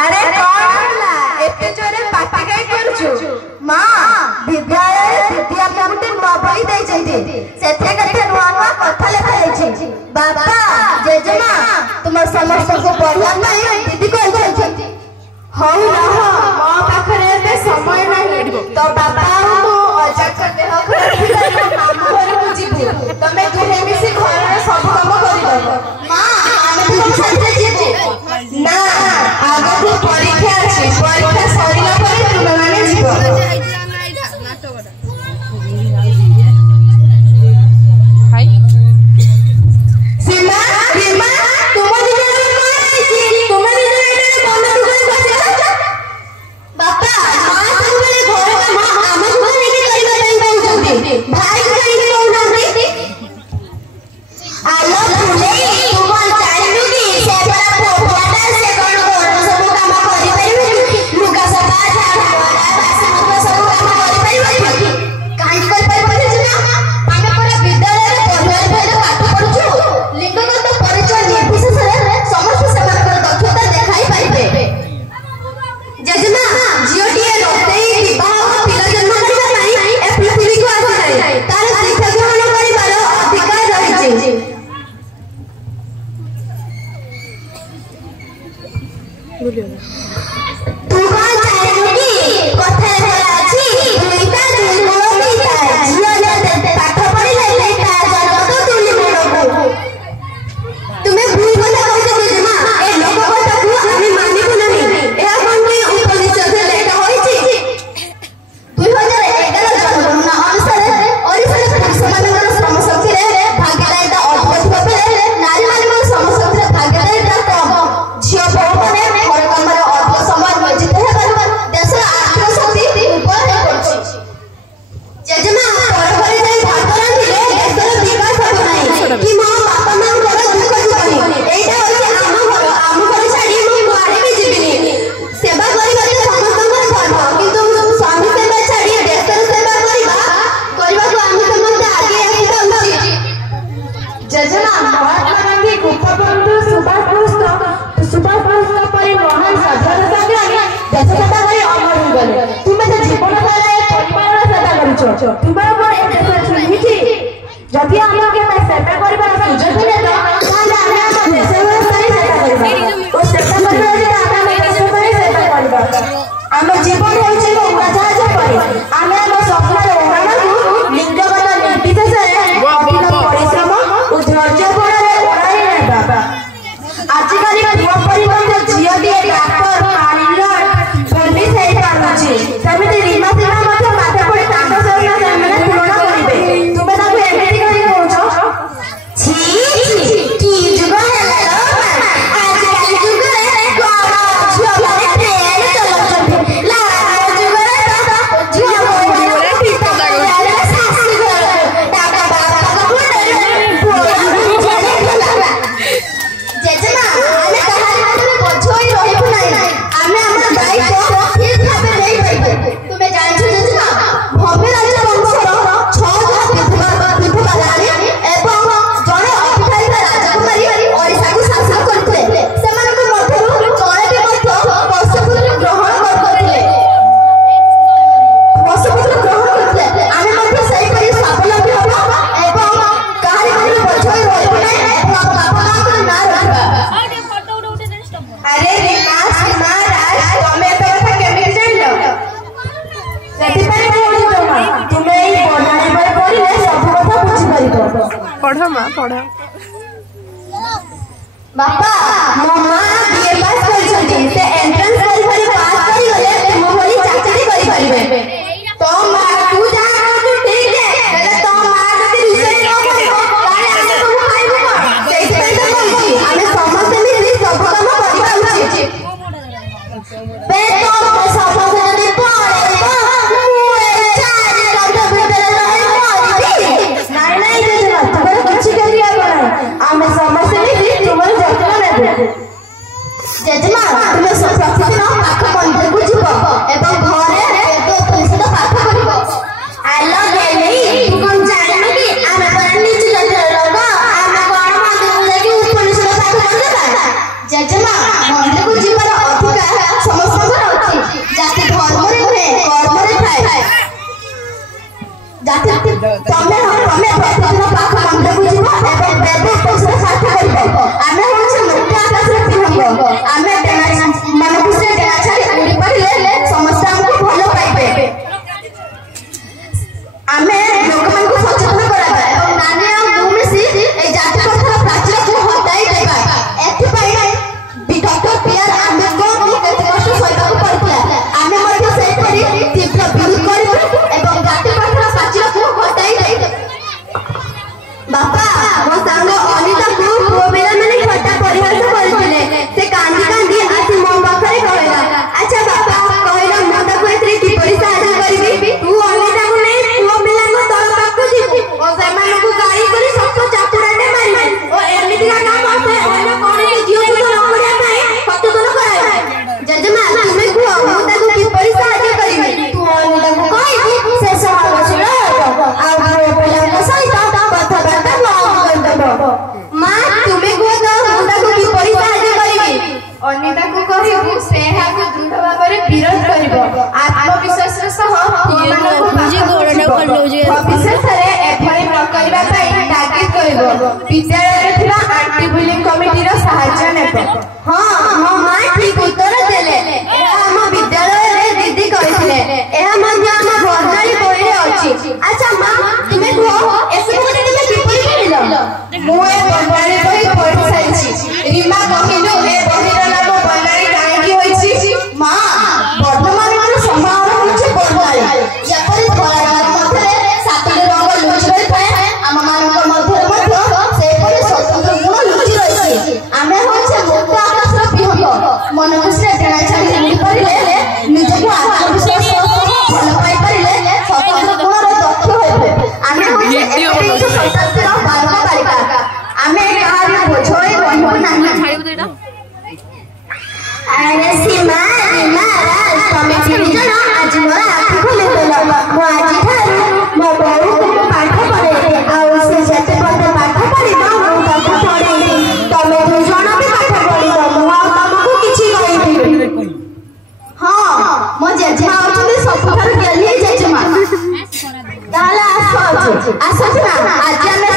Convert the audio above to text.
अरे कौन होला एते जोरे पाटी काई करछु मां विद्यालय द्वितीय गुटे नुआ बही दे जैती सेथे कथे नुआ नुआ कथा लेखा जायछि बाबा जेजेमा तुम समस्त को पढ़ला नहीं दीदी को जायछि हौ ना मो पाखरे बे समय नहीं तो बाबा मो अजाक देह खराब मामू घर को जीबू तमे दुहे मिसी घर रे सब काम करि दबो मां आमे तो साथे जीबू ना आगे तो परीक्षा अछि परीक्षा सरिला परे तुमे माने जीबो हाय सीमा रीमा तुम दिने तुम दिने मन दुख बापा मां सबले घर मां आम घर नहीं करबा पई पाउछंती भाई कहि कहउनांती आलो फुले तुम चाइलु की से बड़ा फोटोटा से कोन कोन सब काम करि परिबे लुगा सफा झाड़ मोरा बासन को सब काम करि परिबे काई कर परिबे ना आमे पूरा विद्यालय रे पढ़ाई भेद पाठ पढछु लिंगगत परिचय निर्विशेष रे समस्त समानकर दक्षता देखाई परिबे जजमा जियोटीए रोतेई विवाह पिला जन्म करबा पई ए पृथ्वी को आसे तार शिक्षा ग्रहण करिबार अधिकार रहिछि तू कौन चाहेगी कथा होला अछि दुईटा दुलमो बीता जियो ले पाठ पढि ले ता जन्म तो दुलमो को तुम्हें भूल गला कहते जजमा ए लोक कथा को आमी मानिबो नहीं ए कोन के उपनिषद लेखा होइछि 2011 जनगणना अनुसार ओडिसा रे समानकर श्रम शक्ति रे भागीदारिता अधिक भाबे नारी मान श्रम शक्ति रे भागीदारिता कम झियो बहु माने घर कामर अधिक समय नियोजित हेबार देश आर्थिक शक्ति ऊपर हे पड़छि जजमा परपरि जाई भात रांधिले देशर विकास हो नाही कि मां बापा मां घर दुख जीवनी एटा होछि आम घर छाडी मु कुआडे भी जीविनी सेवा करिबारे समस्तकर धर्म किंतु स्वामी सेवा छाडी देशर सेवा करिबा को आम समस्त आगे आसीबा उचित जजना महात्मा गांधी गोपबंधु सुभाष बोस परि महान साधना संग्रामी देश सेवा करी अमर हो गले तुमे जे जीवन सारा परिवार सेवा करिछो तुमे पर ए देश छुईछि जदि हम के सेवा करिबा सुजोग मिले तो ताले आमे हम देश सेवा करिबा ओ सेवा करिबा जे आमे देश सेवा करिबा हम जीवन होछि उड़ाजाहाज परि आमे हम स्वप्न उड़ाणକୁ लिंगगत निर्विशेष कठिन परिश्रम ओ धैर्य बଳରେ उड़ाई नेबा आजिकाली पुआ परिबंध झियो दिए डाक्टर पायलट पुलिस हे पारुछि समिति रीमा सीमा मध्य माथे पड़ी तांग सरना सामने तुलना करिबे तुमे ना एमिति कहि कहछो छी की जुग हेला आजिकाली जुग रे गवा झियो माने ट्रेन चलछथि ला जुग रे तो झियो माने पिता लाले सासी घर दादा बाबा का पुआ जेजेमा आमे कहानी माने बोझोई रहिबु नाही आमे हमर दायित्व ठीक भाबे नै पाइबे तुमे जानछु जेजेमा भव्य राज्य वंशर 6 विधवा रानी एवं जने अभिषेक राजकुमारी ओडिसा को शासन करथिले सेमानक मध्यरु जने भी मध्य पशुपुत्र ग्रहण करथिले आमे मध्य सही करी स्वावलंबी होबा एवं कहानी माने बोझोई रहिबु नाही एवं बाबा को ना रखबा अरे रीमा राज तमे तो कथा केमिति जानलो सेति पय बोलि तुमे ई पढ़ाई पर पढिले सब कथा बुझि परिबो पढ मा पढ बापा मम्मा बीए पास करछथि से एंट्रेंस परीक्षा पास करि गले तुम भली चाकरी करि परिबे तो मा तू जान तू ठीक है हेले तो मा जति विषय न कहबो ताले आमे सब खाइबो कोन सेति पय तो कहछि आमे समस्त मिलि सब काम करिबा उचित बे तो समस्त जति पढेबो मु ए चारि रंग भितर रहि पढिबी नाइ नाइ जे तुम्हारे किछि करिया कोन आमे समस्त मिलि तुम्हारे जत्न नेबो जेजेमा तुमे सब प्रतिदिन पाठ मंदिर को जीव एवं घरे वेद उपनिषद पाठ करिबो आलो गेली तू कोन जानलु कि आमे पर निच जत्र लगा आमे कोन मंदिर को जाकी उपनिषद पाठ करबा जेजेमा मंदिर को जीवर अधिकार जाति तमे प्रतिदिन पाख मंदिर को जीव एवं वेद उपदेश पाठ करिब आमे होछ मुक्त आकाश रे पिहंब आमे मन से डेना छाड़ी उड़ी पड़िले समस्त हमको भलो पाइबे आमे लोकमान को सचेतन कराबा एवं नानी आ मुमिसी ए जाति प्रथा प्राचीन को हटाई देबा एथि पई डॉक्टर पीआर आंबेडकर को केते कष्ट सहित पड़तिला आमे मध्ये से परि तीव्र विरोध करिबो एवं जाति प्रथा प्राचीन को हटाई देबा बापा मो संग अनिता को पुओ बेला माने खटा परिहास करथिले से कांदी कांदी आसी मो पाखरे कहला अच्छा बापा कहला मो ताको एतरे की पैसा आदा करबी तू अनिता को नै पुओ बेला को तोर पाखो जीबू ओ सेमान को गाड़ी करी सबको चापुराटे मारी ओ एमिति का काम होते ओना कोणी के जियो जुतो न करिया पाए कतदन कराय जजमा तुमे को मो ताको की पैसा आदा करबी तू अनिता को कहबी से सब बसिलो आ पुओ बेला को सहित मां तुम्हें को मुंडा को की पैसा आदि करिबी अनिता को कहबू सेहा को दृढ़ भाबरे विरोध करिवो आत्मविश्वास सह मन को बुझी गोडा कर लोजे विशेष रे एफआई न करबा पई ताकीद करिवो विद्यालय रे थिला एंटी बुलिंग कमिटी रो सहायता नेबो हां मो मां ठीक उत्तर देले हम विद्यालय रे दीदी कहिथिले एहा मध्ये हम वर्णाली बोली रे अछि अच्छा मां तुमे को एसे को तुमे किपरि करिलो मोए बंगाली बही पढ़ि साइछि रीमा कहिलो ए बहिर नाम बंगाली काहेकि होइछि मां वर्तमान मान संभावना होछि बंगाली यापरि कलाकार मध्ये सातले रंग लुचि रहि थाए हम मानक मध्ये से परि स्वतंत्र गुण लुचि रहिछि आमे होछि मुक्त आकाश रो पिहंब मन खुशी डेना छाड़ी उड़ी परिले निजको आत्मविश्वास भल पाई परिले स्वतंत्र गुण रो दक्ष होइबे आमे होछि स्वतंत्र बालक बालिका आमे कहानी बोझोई रहबो नाही छाड़िबो देडा अरे सीमा राज तमे चिनि जण आज मोर आखि खोले देला मो आज थारु मो बहु को पाठ पढे आ से जते पढे पाठ पढी मो ताको पढे तमे दु जण भी पाठ पढी मो तमको किछि कहिबी हां मो जेजे आउछे सब थारु गेली जेजे मा ताला आसो ना आज